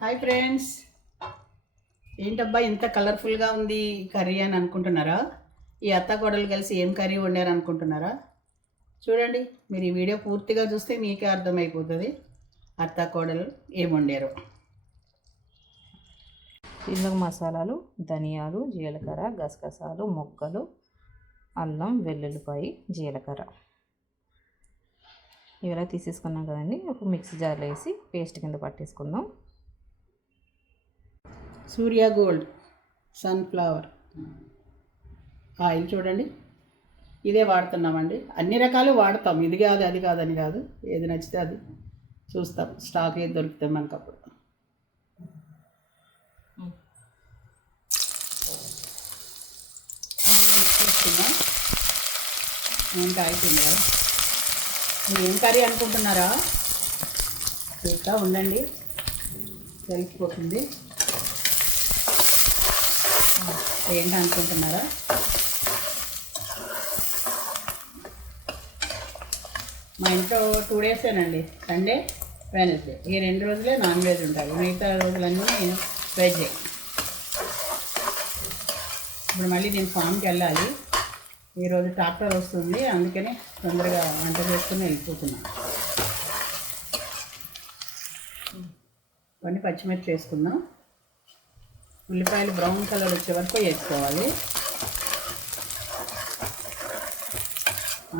Hi friends, ఏంటబ్బా ఇంత కలర్ఫుల్గా ఉంది కర్రీ అని అనుకుంటున్నారా? ఈ అత్త కోడలు కలిసి ఏం కర్రీ వండారు అనుకుంటున్నారా? చూడండి, మీరు ఈ వీడియో పూర్తిగా చూస్తే మీకే అర్థమైపోతుంది అత్త కోడలు ఏం వండారు. ఇందులో మసాలాలు ధనియాలు, జీలకర్ర, గసగసాలు, మొగ్గలు, అల్లం, వెల్లుల్లిపాయి, జీలకర్ర ఇవలా తీసేసుకున్నాం కదండి. ఒక మిక్సీ జార్లో వేసి పేస్ట్ కింద పట్టేసుకుందాం. సూర్య గోల్డ్ సన్ఫ్లవర్ ఆయిల్ చూడండి, ఇదే వాడుతున్నామండి. అన్ని రకాలు వాడతాం, ఇది కాదు అది కాదని కాదు, ఏది నచ్చితే అది చూస్తాం. స్టాక్ ఏది దొరుకుతాం మనకు అప్పుడు. చూస్తున్నాం ఇంకా అయిపోయింది కదా. మీరు ఏం కర్రీ అనుకుంటున్నారా? చూస్తా ఉండండి, తెలిసిపోతుంది ఏంటి అనుకుంటున్నారా. మా ఇంట్లో 2 డేసేనండి, సండే వెనస్డే, ఈ 2 రోజులే నాన్ వెజ్ ఉంటుంది, మిగతా రోజులన్నీ వెజ్జే. ఇప్పుడు మళ్ళీ నేను ఫామ్కి వెళ్ళాలి, ఈరోజు ట్రాక్టర్ వస్తుంది, అందుకని తొందరగా వంట చేసుకుని వెళ్ళిపోతున్నాను. కొన్ని పచ్చిమిర్చి వేసుకుందాం. ఉల్లిపాయలు బ్రౌన్ కలర్ వచ్చే వరకు వేసుకోవాలి.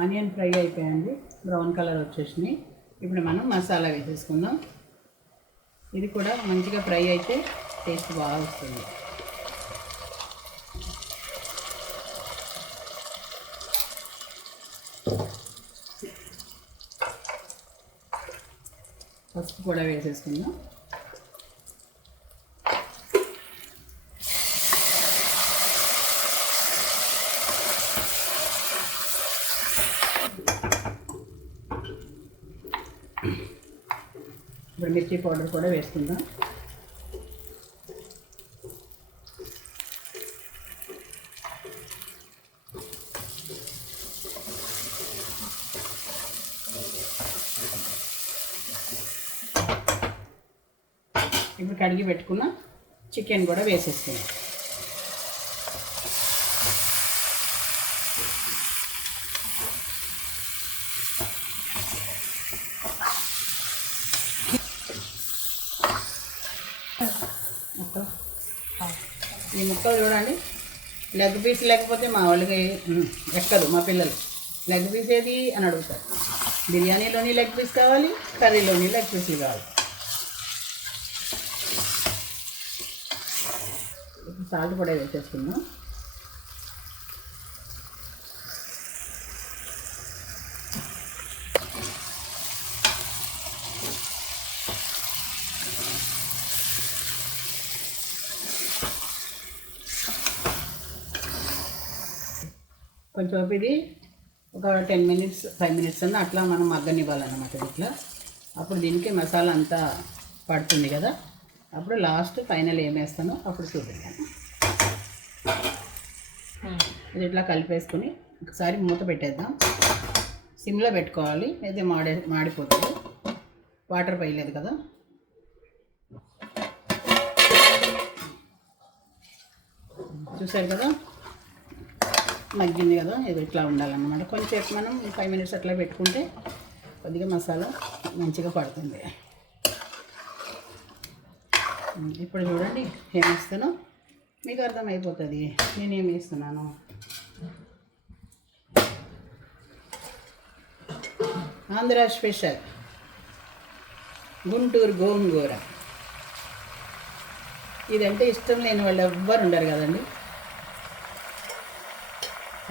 ఆనియన్ ఫ్రై అయిపోయింది, బ్రౌన్ కలర్ వచ్చేసినాయి. ఇప్పుడు మనం మసాలా వేసేసుకుందాం. ఇది కూడా మంచిగా ఫ్రై అయితే టేస్ట్ బాగా వస్తుంది. పసుపు కూడా వేసేసుకుందాం. ఇప్పుడు మిర్చి పౌడర్ కూడా వేసుకుందాం. ఇప్పుడు కడిగి పెట్టుకున్న చికెన్ కూడా వేసేసుకున్నాం. ఈ ముక్కలు చూడండి, లెగ్ పీస్ లేకపోతే మా వాళ్ళకి ఎక్కదు. మా పిల్లలు లెగ్ పీస్ ఏది అని అడుగుతారు. బిర్యానీలోని లెగ్ పీస్ కావాలి, కర్రీలోని లెగ్ పీస్లు కావాలి. సాల్ట్ కూడా వేసేసుకుందాం. కొంచెం ఇది ఒక 10 మినిట్స్ 5 మినిట్స్ అన్న అట్లా మనం మగ్గనివ్వాలన్నమాట. ఇట్లా అప్పుడు దీనికి మసాలా అంతా పడుతుంది కదా. అప్పుడు లాస్ట్ ఫైనల్ ఏం వేస్తానో అప్పుడు చూపిస్తాను. ఇది ఇట్లా కలిపేసుకొని ఒకసారి మూత పెట్టేద్దాం. సిమ్లో పెట్టుకోవాలి, అయితే మాడిపోతుంది. వాటర్ పోయలేదు కదా. చూసారు కదా, మగ్గింది కదా. ఇది ఇట్లా ఉండాలన్నమాట. కొంచెం మనం 5 మినిట్స్ అట్లా పెట్టుకుంటే కొద్దిగా మసాలా మంచిగా పడుతుంది. ఇప్పుడు చూడండి ఏం వేస్తానో మీకు అర్థమైపోతుంది నేనేం వేస్తున్నాను. ఆంధ్ర స్పెషల్ గుంటూరు గోంగూర. ఇదంటే ఇష్టం లేని వాళ్ళు ఎవ్వరు ఉండరు కదండి.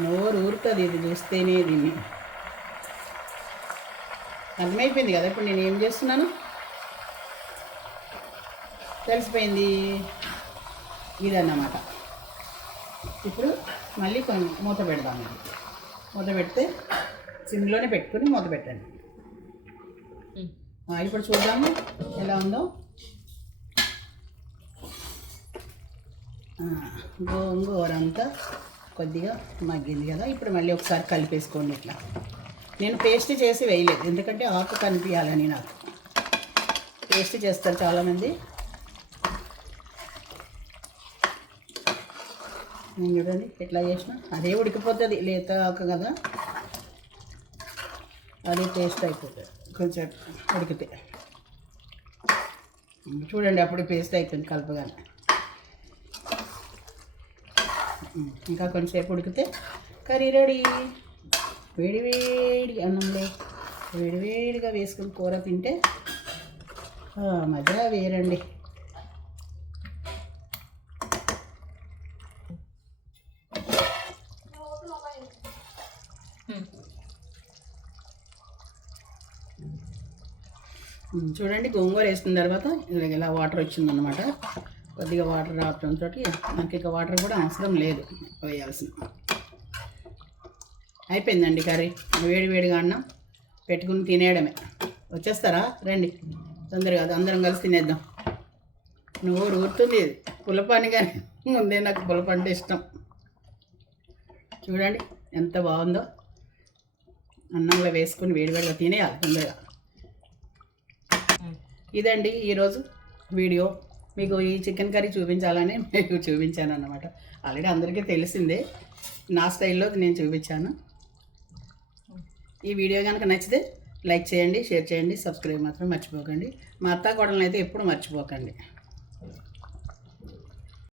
నోరు ఊరుతుంది ఇది చూస్తేనే. దీన్ని అర్థమైపోయింది కదా ఇప్పుడు నేను ఏం చేస్తున్నాను, తెలిసిపోయింది ఇదన్నమాట. ఇప్పుడు మళ్ళీ కొంచెం మూత పెడదాం. మూత పెడితే సిమ్లోనే పెట్టుకుని మూత పెట్టండి. ఇప్పుడు చూద్దాము ఎలా ఉందో. గోంగూర అంతా కొద్దిగా మగ్గింది కదా. ఇప్పుడు మళ్ళీ ఒకసారి కలిపేసుకోండి. ఇట్లా నేను పేస్ట్ చేసి వేయలేదు, ఎందుకంటే ఆకు కనిపించాలని. నాకు పేస్ట్ చేస్తారు చాలామంది, నేను చూడండి ఎట్లా చేసిన అదే ఉడికిపోతుంది లేత ఆకు కదా, అదే టేస్ట్ అయిపోతుంది కొంచెం ఉడికితే. చూడండి అప్పుడు పేస్ట్ అయిపోయింది కలపగానే. ఇంకా కొంచెంసేపు ఉడికితే కర్రీ రెడీ. వేడివేడి అన్నంలో వేడివేడిగా వేసుకుని కూర తింటే మజా వేరండి. చూడండి గోంగూర వేసుకున్న తర్వాత ఇలా వాటర్ వచ్చిందన్నమాట. కొద్దిగా వాటర్ రావడంతో నాకు ఇక వాటర్ కూడా అవసరం లేదు వేయాల్సిన. అయిపోయిందండి కర్రీ. వేడి వేడిగా అన్నం పెట్టుకుని తినేయడమే. వచ్చేస్తారా? రండి తొందరగా అందరం కలిసి తినేద్దాం. నువ్వు ఊరుతుంది పులపని, కానీ ముందే నాకు పులప అంటే ఇష్టం. చూడండి ఎంత బాగుందో. అన్నంలో వేసుకొని వేడివేడిగా తినేయాలి తొందరగా. ఇదండి ఈరోజు వీడియో. మీకు ఈ చికెన్ కర్రీ చూపించాలని మీకు చూపించాను అన్నమాట. ఆల్రెడీ అందరికీ తెలిసిందే, నా స్టైల్లో నేను చూపించాను. ఈ వీడియో కనుక నచ్చితే లైక్ చేయండి, షేర్ చేయండి, సబ్స్క్రైబ్ మాత్రం మర్చిపోకండి. మా అత్త కోడలను అయితే ఎప్పుడు మర్చిపోకండి.